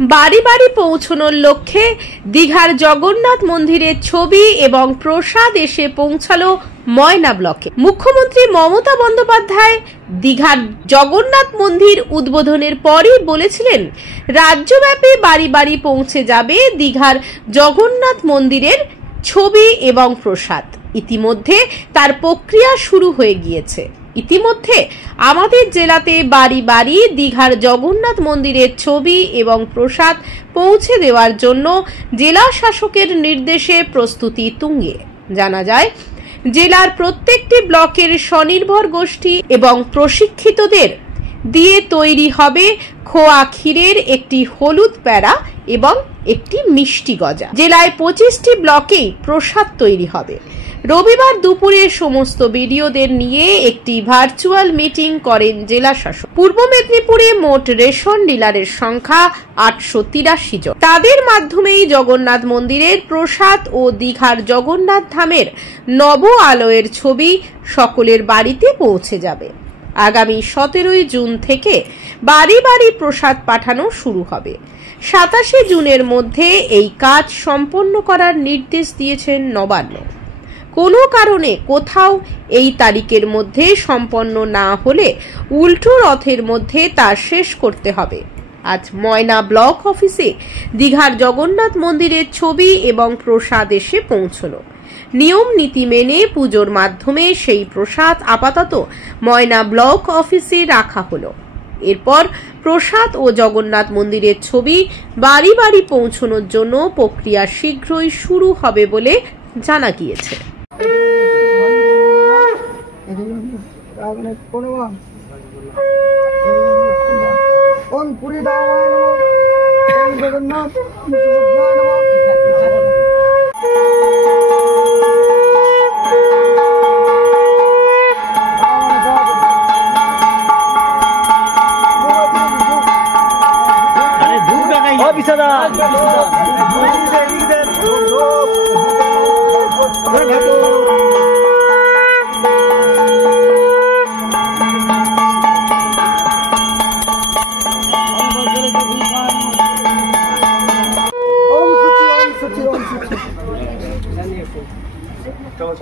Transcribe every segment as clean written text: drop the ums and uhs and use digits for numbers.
বাড়ি বাড়ি পৌঁছানোর লক্ষ্যে দীঘার জগন্নাথ মন্দিরের ছবি এবং প্রসাদ এসে পৌঁছালো ময়না ব্লকে। মুখ্যমন্ত্রী মমতা বন্দ্যোপাধ্যায় দীঘার জগন্নাথ মন্দির উদ্বোধনের পরই বলেছিলেন, রাজ্যব্যাপী বাড়ি বাড়ি পৌঁছে যাবে দীঘার জগন্নাথ মন্দিরের ছবি এবং প্রসাদ। ইতিমধ্যে তার প্রক্রিয়া শুরু হয়ে গিয়েছে। ইতিমধ্যে আমাদের জেলাতে বাড়ি বাড়ি দীঘার জগন্নাথ মন্দিরের ছবি এবং প্রসাদ পৌঁছে দেওয়ার জন্য জেলা শাসকের নির্দেশে প্রস্তুতি তুঙ্গে। জানা যায়, জেলার প্রত্যেকটি ব্লকের স্বনির্ভর গোষ্ঠী এবং প্রশিক্ষিতদের দিয়ে তৈরি হবে খোয়া ক্ষীরের একটি হলুদ প্যারা এবং একটি মিষ্টি গজা। জেলায় 25টি ব্লকেই প্রসাদ তৈরি হবে। রবিবার দুপুরে সমস্ত বিডিওদের নিয়ে একটি ভার্চুয়াল মিটিং করেন জেলা শাসক। পূর্ব মেদিনীপুরে মোট রেশন ডিলারের সংখ্যা 883 জন। তাদের মাধ্যমেই জগন্নাথ মন্দিরের প্রসাদ ও দীঘার জগন্নাথ ধামের নব আলয়ের ছবি সকলের বাড়িতে পৌঁছে যাবে। আগামী 17 জুন থেকে বাড়ি বাড়ি প্রসাদ পাঠানো শুরু হবে। 27 জুনের মধ্যে এই কাজ সম্পন্ন করার নির্দেশ দিয়েছেন নবান্ন। কোনো কারণে কোথাও এই তারিখের মধ্যে সম্পন্ন না হলে উল্টো রথের মধ্যে তা শেষ করতে হবে। আজ ময়না ব্লক অফিসে দীঘার জগন্নাথ মন্দিরের ছবি এবং প্রসাদ এসে পৌঁছলো। নিয়ম নীতি মেনে পুজোর মাধ্যমে সেই প্রসাদ আপাতত ময়না ব্লক অফিসে রাখা হলো। এরপর প্রসাদ ও জগন্নাথ মন্দিরের ছবি বাড়ি বাড়ি পৌঁছানোর জন্য প্রক্রিয়া শীঘ্রই শুরু হবে বলে জানা গিয়েছে।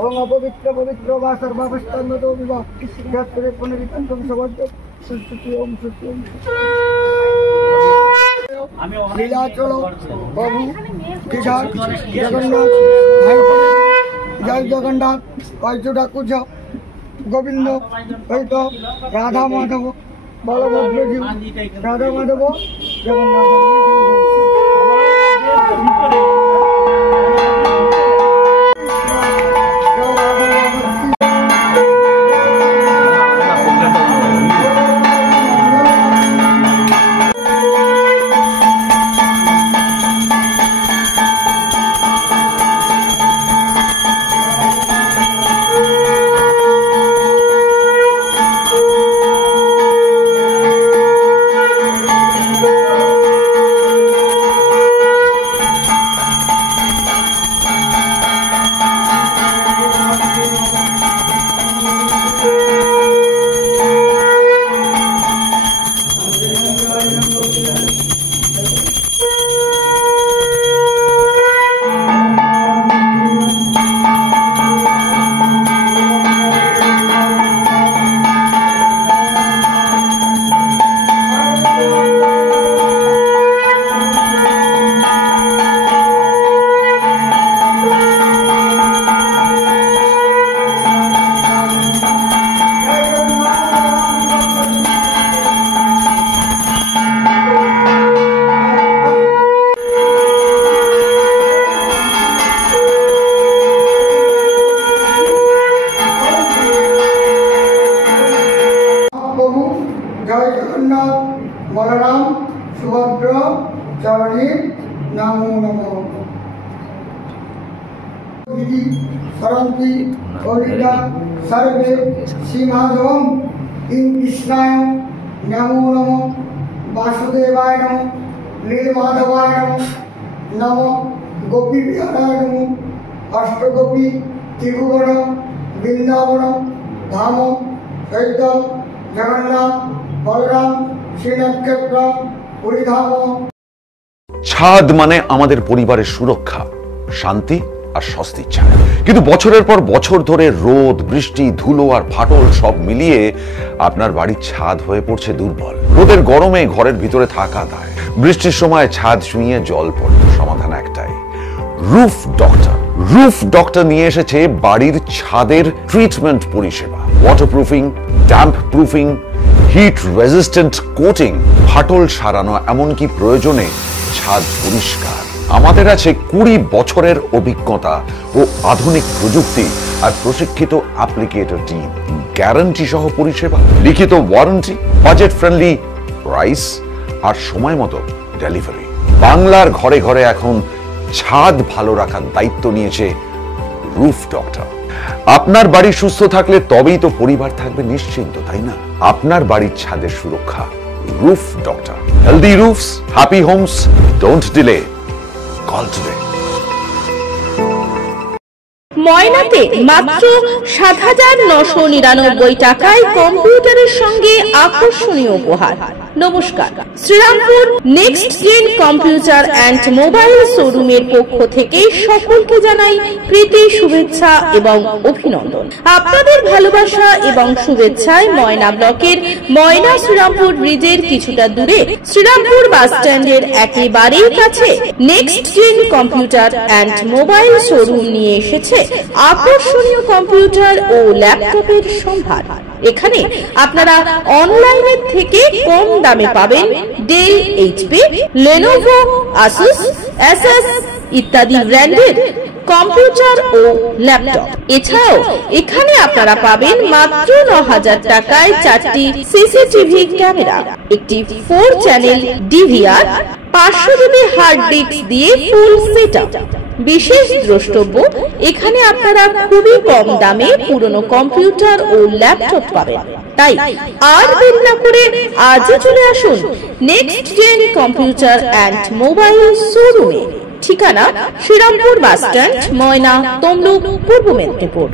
ओम अपवित्र पवित्र वा सर्वावस्थान्तो विवाह यत्रे पुनरितंतम सवज्ज सुसुति ओम सुति ओम लीला चलो प्रभु दीघार जगन्नाथ जय जगन्नाथ कयजुड़ा कुछ गोविंद कहित राधा माधव बलभद्र जी राधा माधव जगन्नाथ जय जगन्नाथ बलराम सुभद्र चरणी नमो नमः विधि सरन्ति ओरिदा सर्वे श्रीमाधवम इन कृष्णाय नमो नमः वासुदेवाय नमः नीलमाधवाय नमः गोपी विहाराय नमः अष्टगोपी त्रिभुवन वृंदावन धाम सहित जगन्नाथ बलराम श्री नक्षत्र पुरी धाम। ছাদ মানে আমাদের পরিবারের সুরক্ষা, শান্তি আর স্বস্তির ছায়া। কিন্তু বছরের পর বছর ধরে রোদ, বৃষ্টি, ধুলো আর ফাটল সব মিলিয়ে আপনার বাড়ির ছাদ হয়ে পড়ছে দুর্বল। রোদের গরমে ঘরের ভিতরে থাকা দায়, বৃষ্টির সময় ছাদ ছুঁয়ে জল পড়ে। সমাধান একটাই, রুফ ডক্টর। রুফ ডক্টর নিয়ে এসেছে বাড়ির ছাদের ট্রিটমেন্ট পরিষেবা। Waterproofing, damp proofing, hit resistant coating, ফাটল সারানো, এমনকি প্রয়োজনে ছাদ পরিষ্কার। আমাদের আছে 20 বছরের অভিজ্ঞতা ও আধুনিক প্রযুক্তি আর প্রশিক্ষিত অ্যাপ্লিকেটর টিম। গ্যারান্টি সহ পরিষেবা, লিখিত ওয়ারেন্টি, বাজেট ফ্রেন্ডলি প্রাইস আর সময় মতো ডেলিভারি। বাংলার ঘরে ঘরে এখন ছাদ ভালো রাখার দায়িত্ব নিয়েছে রুফ ডক্টর। আপনার বাড়ি সুস্থ থাকলে তবেই তো পরিবার থাকবে নিশ্চিন্ত, তাই না? আপনার বাড়ির ছাদের সুরক্ষা roof doctor. Healthy roofs, happy homes, don't delay, call today. ময়নাতে মাত্র 7,999 টাকায় কম্পিউটারের সঙ্গে আকর্ষণীয় উপহার। নমস্কার, Serampore next gen computer and mobile শোরুমের পক্ষ থেকে সকলকে জানাই প্রীতি, শুভেচ্ছা এবং অভিনন্দন। আপনাদের ভালোবাসা এবং শুভেচ্ছায় ময়না ব্লকের ময়না শ্রীরামপুর ব্রিজের কিছুটা দূরে শ্রীরামপুর বাস স্ট্যান্ডের একেবারেই কাছে next gen computer and mobile showroom নিয়ে এসেছে আকর্ষণীয় কম্পিউটার ও ল্যাপটপের সম্ভার। এখানে আপনারা অনলাইনের থেকে কম দামে পাবেন Dell, HP, Lenovo, Asus, SS ইত্যাদি ব্র্যান্ডের কম্পিউটার ও ল্যাপটপ। এছাড়াও এখানে আপনারা পাবেন মাত্র 9,000 টাকায় 4টি সিসিটিভি ক্যামেরা, একটি 4 channel DVR, 500 GB hard disk দিয়ে ফুল সেটআপ। বিশেষ দ্রষ্টব্য, এখানে আপনারা খুবই কম দামে পুরনো কম্পিউটার ও ল্যাপটপ পাবেন। তাই আর দেরি না করে আজই চলে আসুন next gen computer and mobile শোরুমে। ঠিকানা শ্রীরামপুর বাস স্ট্যান্ড, ময়না, তমলুক, পূর্ব মেদিনীপুর।